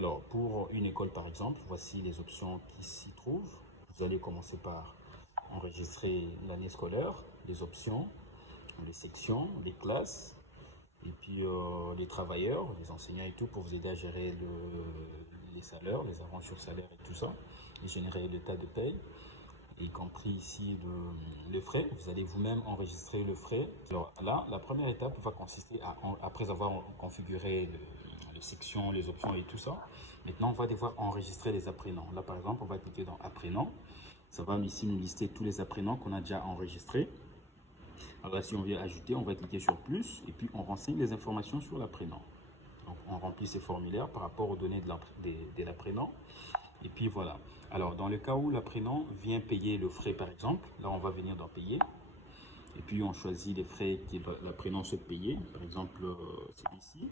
Alors, pour une école, par exemple, voici les options qui s'y trouvent. Vous allez commencer par enregistrer l'année scolaire, les options, les sections, les classes, et puis les travailleurs, les enseignants et tout, pour vous aider à gérer les salaires, les aventures salaires et tout ça, et générer l'état de paye, y compris ici le frais. Vous allez vous-même enregistrer le frais. Alors là, la première étape va consister à, après avoir configuré les sections, les options et tout ça, maintenant on va devoir enregistrer les apprenants. Là par exemple, on va cliquer dans apprenants. Ça va ici nous lister tous les apprenants qu'on a déjà enregistrés. Alors là, si on vient ajouter, on va cliquer sur plus et puis on renseigne les informations sur l'apprenant. Donc on remplit ces formulaires par rapport aux données de l'apprenant. Et puis voilà. Alors dans le cas où l'apprenant vient payer le frais par exemple, là on va venir dans payer. Et puis on choisit les frais que l'apprenant souhaite payer. Par exemple, celui-ci,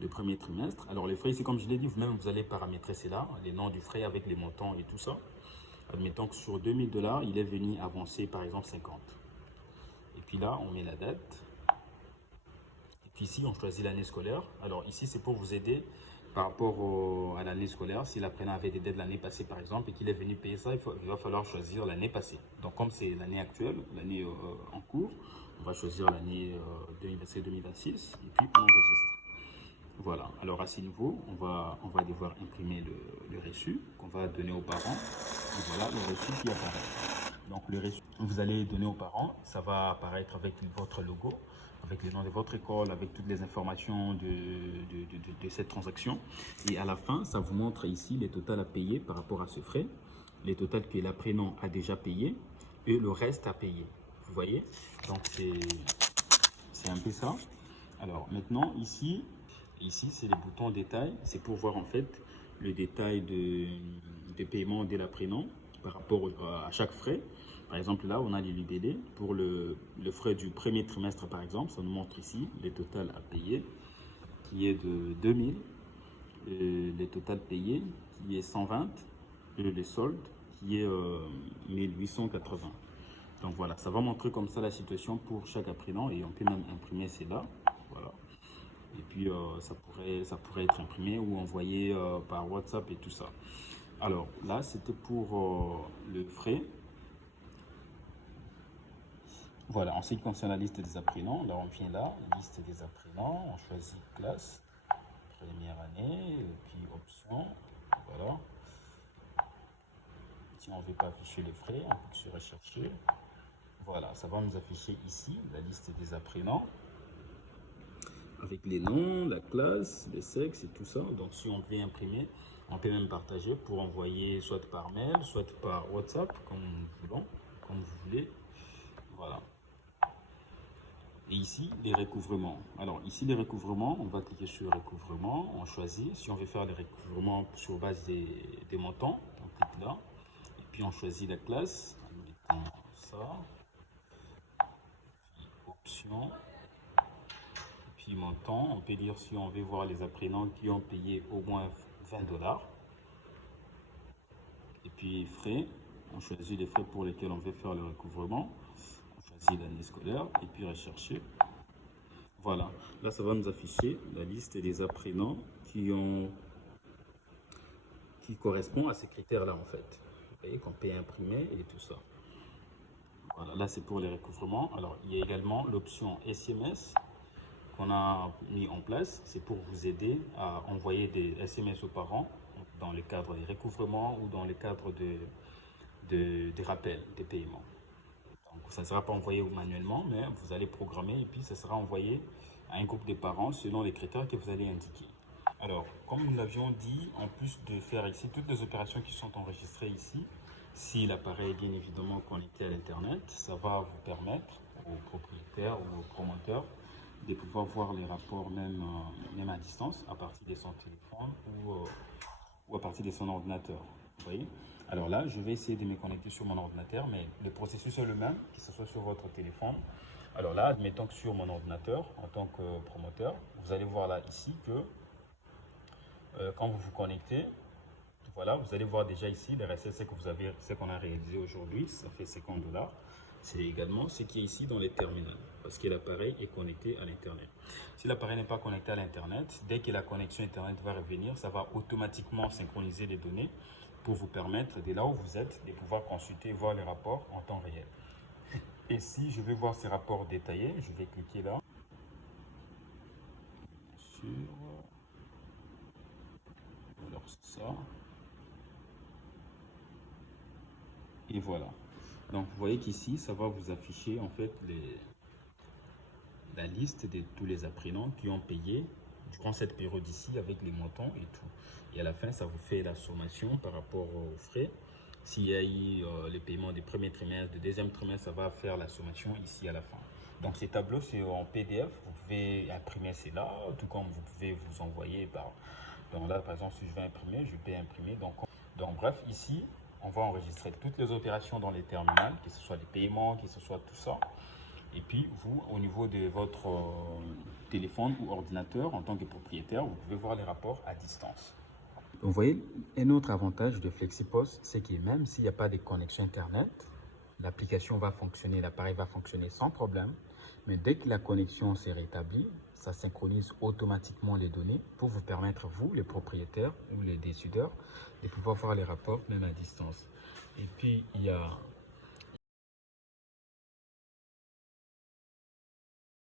le premier trimestre. Alors les frais ici, comme je l'ai dit, vous-même vous allez paramétrer cela, les noms du frais avec les montants et tout ça. Admettons que sur 2000 $, il est venu avancer par exemple 50. Et puis là, on met la date. Et puis ici, on choisit l'année scolaire. Alors ici, c'est pour vous aider par rapport à l'année scolaire. Si l'apprenant avait des dettes l'année passée, par exemple, et qu'il est venu payer ça, il va falloir choisir l'année passée. Donc comme c'est l'année actuelle, l'année en cours, on va choisir l'année 2025-2026 et puis on enregistre. Voilà, alors à ce niveau, on va devoir imprimer le reçu qu'on va donner aux parents. Et voilà le reçu qui apparaît. Donc le reçu, vous allez donner aux parents, ça va apparaître avec votre logo, avec le nom de votre école, avec toutes les informations de cette transaction. Et à la fin, ça vous montre ici les totals à payer par rapport à ce frais, les totals que l'apprenant a déjà payé et le reste à payer. Vous voyez? Donc c'est un peu ça. Alors maintenant, ici c'est les boutons détail. C'est pour voir en fait le détail de paiement de l'apprenant par rapport à chaque frais. Par exemple, là, on a les libellés pour le frais du premier trimestre, par exemple. Ça nous montre ici les totals à payer, qui est de 2000. Les totals payés, qui est 120. Et les soldes, qui est 1880. Donc voilà, ça va montrer comme ça la situation pour chaque apprenant. Et on peut même imprimer cela. Voilà. Et puis ça pourrait être imprimé ou envoyé par WhatsApp et tout ça. Alors là, c'était pour le frais. Voilà, en ce qui concerne la liste des apprenants, là on vient là, liste des apprenants, on choisit classe, première année, et puis option, voilà. Si on ne veut pas afficher les frais, on peut se rechercher. Voilà, ça va nous afficher ici la liste des apprenants avec les noms, la classe, le sexe et tout ça. Donc si on veut imprimer, on peut même partager pour envoyer soit par mail, soit par WhatsApp, comme nous voulons, comme vous voulez. Voilà. Et ici, les recouvrements. Alors ici, les recouvrements, on va cliquer sur recouvrement, on choisit. Si on veut faire des recouvrements sur base des montants, on clique là. Et puis on choisit la classe, mettons ça. Puis option. Puis montant, on peut dire si on veut voir les apprenants qui ont payé au moins 20 $. Et puis frais, on choisit les frais pour lesquels on veut faire le recouvrement. On choisit l'année scolaire et puis rechercher. Voilà, là ça va nous afficher la liste des apprenants qui correspond à ces critères-là en fait. Vous voyez qu'on peut imprimer et tout ça. Voilà, là c'est pour les recouvrements. Alors il y a également l'option SMS qu'on a mis en place. C'est pour vous aider à envoyer des SMS aux parents dans le cadre des recouvrements ou dans le cadre des rappels des paiements. Donc, ça ne sera pas envoyé manuellement, mais vous allez programmer et puis ça sera envoyé à un groupe de parents selon les critères que vous allez indiquer. Alors, comme nous l'avions dit, en plus de faire ici toutes les opérations qui sont enregistrées ici, si l'appareil est bien évidemment connecté à l'Internet, ça va vous permettre aux propriétaires ou aux promoteurs de pouvoir voir les rapports même à distance, à partir de son téléphone ou à partir de son ordinateur. Vous voyez? Alors là, je vais essayer de me connecter sur mon ordinateur, mais le processus est le même, que ce soit sur votre téléphone. Alors là, admettons que sur mon ordinateur, en tant que promoteur, vous allez voir là ici que quand vous vous connectez, voilà, vous allez voir déjà ici les recettes que vous avez, ce qu'on a réalisé aujourd'hui, ça fait 50 $. C'est également ce qui est ici dans les terminaux, parce que l'appareil est connecté à l'Internet. Si l'appareil n'est pas connecté à l'Internet, dès que la connexion Internet va revenir, ça va automatiquement synchroniser les données pour vous permettre, de là où vous êtes, de pouvoir consulter et voir les rapports en temps réel. Et si je veux voir ces rapports détaillés, je vais cliquer là. Sur... Alors c'est ça. Et voilà. Donc vous voyez qu'ici, ça va vous afficher en fait la liste de tous les apprenants qui ont payé durant cette période ici avec les montants et tout. Et à la fin, ça vous fait la sommation par rapport aux frais. S'il y a eu les paiements des premiers trimestres, du deuxième trimestre, ça va faire la sommation ici à la fin. Donc ces tableaux, c'est en PDF. Vous pouvez imprimer cela, tout comme vous pouvez vous envoyer par... Donc là, par exemple, si je vais imprimer, je peux imprimer. Donc bref, ici, on va enregistrer toutes les opérations dans les terminaux, que ce soit les paiements, que ce soit tout ça. Et puis, vous, au niveau de votre téléphone ou ordinateur, en tant que propriétaire, vous pouvez voir les rapports à distance. Vous voyez, un autre avantage de FlexiPOS, c'est que même s'il n'y a pas de connexion Internet, l'application va fonctionner, l'appareil va fonctionner sans problème. Mais dès que la connexion s'est rétablie, ça synchronise automatiquement les données pour vous permettre, vous, les propriétaires ou les décideurs, de pouvoir voir les rapports même à distance. Et puis, il y a